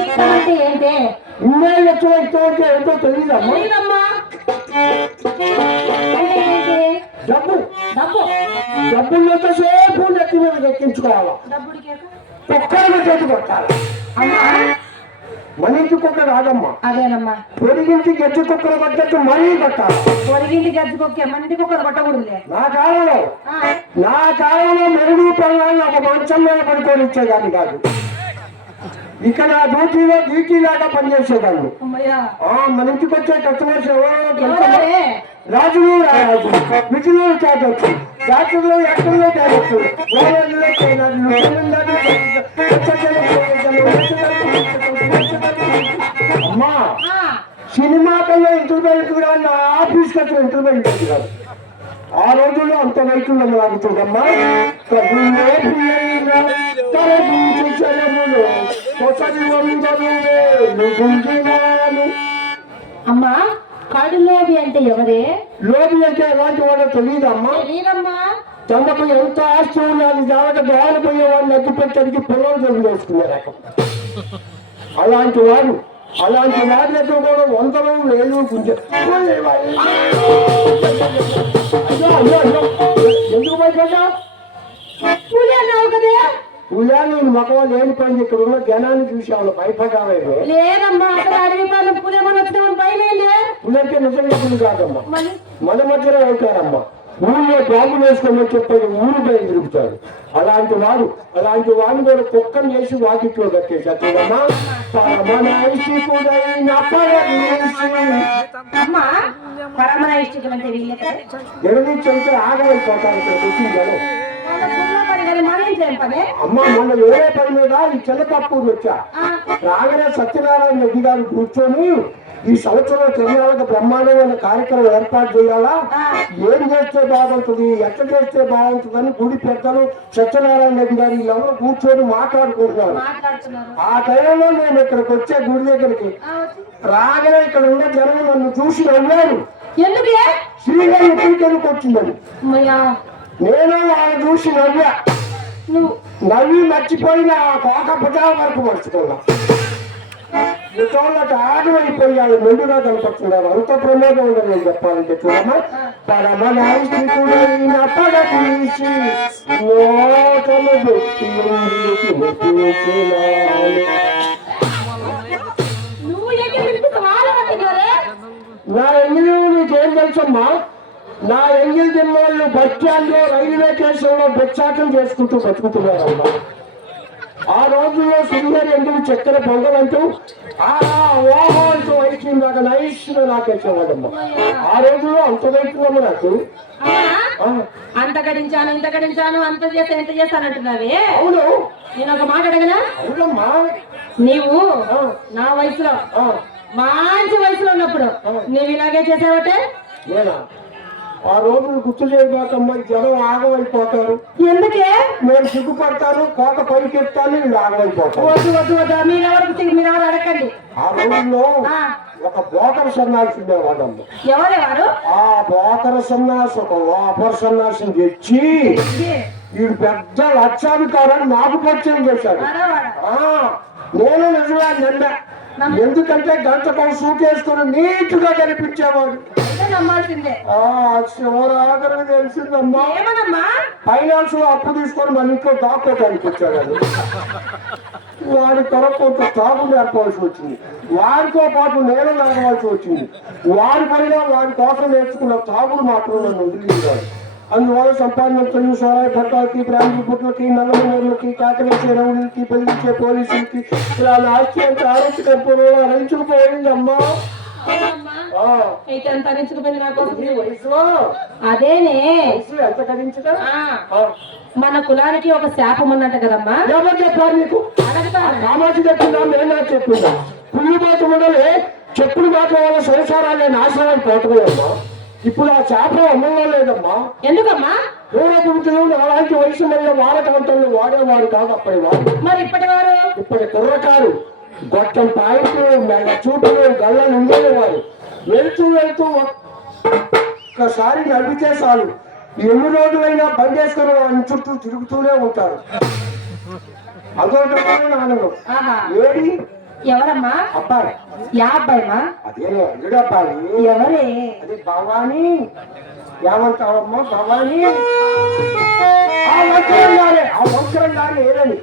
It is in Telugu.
ఇష్టం అంటే ఏంటే? ఇన్నేళ్ళు ఎక్కువ ఇష్టం అంటే ఏంటో తెలియదమ్మా. తెలీదమ్మా. అంటే ఏంటి? డబ్బు. డబ్బు. డబ్బులతో సేపు నెత్తి మీద ఎక్కించుకోవాలి. డబ్బుడికి కుక్కర్ చేతి కొట్టాలి. అమ్మా మన ఇంటి కుక్క కాదమ్మా. అదేనమ్మా. పొడిగింటి గజ్జి కుక్కలు కొట్టచ్చు మరీ కొట్టాలి. పొరిగింటి గజ్జుకొక్కే మంటి కుక్కలు కొట్టకూడదులే. నా కాలంలో మెరుగు పిల్లల్ని ఒక మంచం మీద పడుకొని ఇచ్చేదాన్ని కాదు. ఇక నా డ్యూటీ లాగా పనిచేసేదాన్ని. మన ఇంటికి వచ్చే కస్టమర్స్ రాజులు రాజు విజులు తేగొచ్చు, రాత్రులు ఎక్కడో తేగొచ్చు, అమ్మా సినిమా కన్నా ఇంటర్వ్యూ నా ఆఫీస్కి వచ్చిన ఇంటర్వ్యూ కాదు. ఆ రోజుల్లో అంత రైతులు లాగుతుందమ్మా. అమ్మా కాడు లోబి అంటే ఎవరే? లోబి అంటే ఎలాంటి వాడో తెలియదమ్మా. తెలీదమ్మా. తమకు ఎంత ఆస్తి ఉన్నది జాగ్రత్త దోహలు పోయేవాడిని అగ్గి పెట్టడానికి పిల్లలు జరుగు వేసుకున్నారు. అలాంటి వాడు వాడితో కూడా వందలు వేలు ఎందుకు భయపడ్డా? పులి అన్నావు కదా. పులా నేను మగవా లేని పని ఇక్కడ ఉన్న జనాన్ని చూసాను భయపడ్డావే. లేదమ్మా అక్కడ అడవి పాలన పులి ఏమని వచ్చిన భయమేలే. పులంటే నిజంగా పులి కాదమ్మా, మన మధ్యలో అవుతారమ్మా. ఊళ్ళో బాబు వేసుకోమని చెప్పేది ఊరు బయట తిరుగుతాడు. అలాంటి వాడిని కూడా కుక్కను చేసి వాకిట్లో కట్టేసి ఎడదీచ్చంటే ఆగమైపోతారు ఇక్కడ కూర్చుంటాను. అమ్మా మొన్న వేరే పని మీద ఈ చిన్నపప్పూరు వచ్చా. రాగానే సత్యనారాయణ రెడ్డి గారు కూర్చొని ఈ సంవత్సరం తెలంగాణకు బ్రహ్మాండమైన కార్యక్రమం ఏర్పాటు చేయాలా, ఏం చేస్తే బాగుంటుంది, ఎట్లా చేస్తే బాగుంటుందని గుడి పెద్దలు సత్యనారాయణ రెడ్డి గారు వీళ్ళందరూ కూర్చొని మాట్లాడుకుంటున్నారు. ఆ టైంలో నేను ఇక్కడికి వచ్చే గుడి దగ్గరికి రాగానే ఇక్కడ ఉన్న జనం నన్ను చూసి నవ్వారు. శ్రీగారు ఎక్కడికి వచ్చిందని నేను వాళ్ళు చూసి నవ్వి మర్చిపోయిన కోక భుజాల వరకు మర్చిపోయినా. ఆడమైపోయాడు మెండుగా కనపడుతున్నారు. అంత ప్రమాదం ఉందని నేను చెప్పాలంటే చూడమ్మా. పరమనాయికుడైన పడతీసి నోటలు నా ఎంగిలి నీకేం తెలుసమ్మా? నా ఎంగిల్ జిల్లాలో బస్ స్టాండ్ లో రైల్వే స్టేషన్ లో బెచ్చాటం చేసుకుంటూ బతుకుతున్నారమ్మా. ఆ రోజుల్లో సింగర్ ఎందుకు చక్కెర పొంగలంటూ ఓహో అంటూ వయసుందాక నైష్గా నాకేసేవాడమ్మా. ఆ రోజుల్లో అంత వయసులో నాకు అంత గడించాను ఇంత గడించాను అంత చేసి ఎంత చేస్తానంటున్నావే. అవును, నేను ఒక మాట అడగనా? అవునమ్మా. నీవు నా వయసులో మంచి వయసులో ఉన్నప్పుడు నీవు ఇలాగే చేసావటే. నేనా? ఆ రోజులు గుర్తు చేయబోకమ్మా. జనం ఆగమైపోతారు. ఎందుకే? నేను సిగ్గుపడతాను, కోట పైకెత్తాను, వీళ్ళు ఆగమైపోతారు. వద్దు మీరెవరు అడగండి. ఆ రోజుల్లో ఒక బోకర సన్నాసి ఉండేవాడమ్మ. ఎవరెవరు? ఆ బోకర సన్నాసి ఒక ఓపర సన్నాసిని తెచ్చి వీడు పెద్ద లక్షాధికారాన్ని నాకు పరిచయం చేశాడు. నేను నిజమే నిన్న. ఎందుకంటే గంటకు సూట్ వేసుకుని నీట్ గా కనిపించేవాడు. శివరాగరికి తెలిసిందమ్మా. ఫైనాన్స్ లో అప్పు తీసుకొని మన ఇంట్లో దాక్కోటానికి వచ్చాడు. వాడి కొరకు తాగు నేర్పవలసి వచ్చింది. వాడితో పాటు నేను నడవలసి వచ్చింది. వాడి పైన వాడి కోసం నేర్చుకున్న తాగులు మాత్రం నన్ను వదిలించాడు. అందువల్ల సంపాదించిన సోరాయి భట్టాలకి, బ్రాండ్ల పుట్లకి, నల్లమూరులకి, కాకరేసే రౌడీలకి, బెదిరించే పోలీసులకి ఇలా ఆస్తి అంత ఆరోగ్యకర్పూరంలో అరించుకుపోయింది అమ్మా. అదేనే ఎంత కరించదా? మన కులానికి ఒక శాపం ఉన్నట్ట కదమ్మా. ఎవరు చెప్పారు నీకు? రామాజీ చెప్పిందా? మేనా చెప్పిందా? పుల్లిబాటు ఉండలే చెప్పులు బాట వల్ల సంసారాలే నాశనం అయిపోతున్నాయి అమ్మా. ఇప్పుడు ఆ శాపం అమ్మంగా లేదమ్మా. ఎందుకమ్మా? పూర్వపురుషులు అలాంటి వయసు మళ్ళీ వాడకంటలు వాడేవారు కాదు అప్పటి వారు. మరి ఇప్పటి వారు? ఇప్పటి కుర్రకారు గొట్టం పాయింట్లు, మెడ చూపులు, గళ్ళలు ఉండేవారు. వెళ్తూ ఒక్కసారి నవ్వితే చాలు ఎన్ని రోజులైనా బంద్ చేసుకుని వాళ్ళని చుట్టూ తిరుగుతూనే ఉంటారు. అదొక ఆనందం. ఏడి ఎవరమ్మా? అబ్బాయి. యా అబ్బాయిమా? అదే అల్లుడు అబ్బాయి. ఎవరే? అదే భవాని. ఏమంటావమ్మా భవాని? ఆ వంకరం గారే ఏదని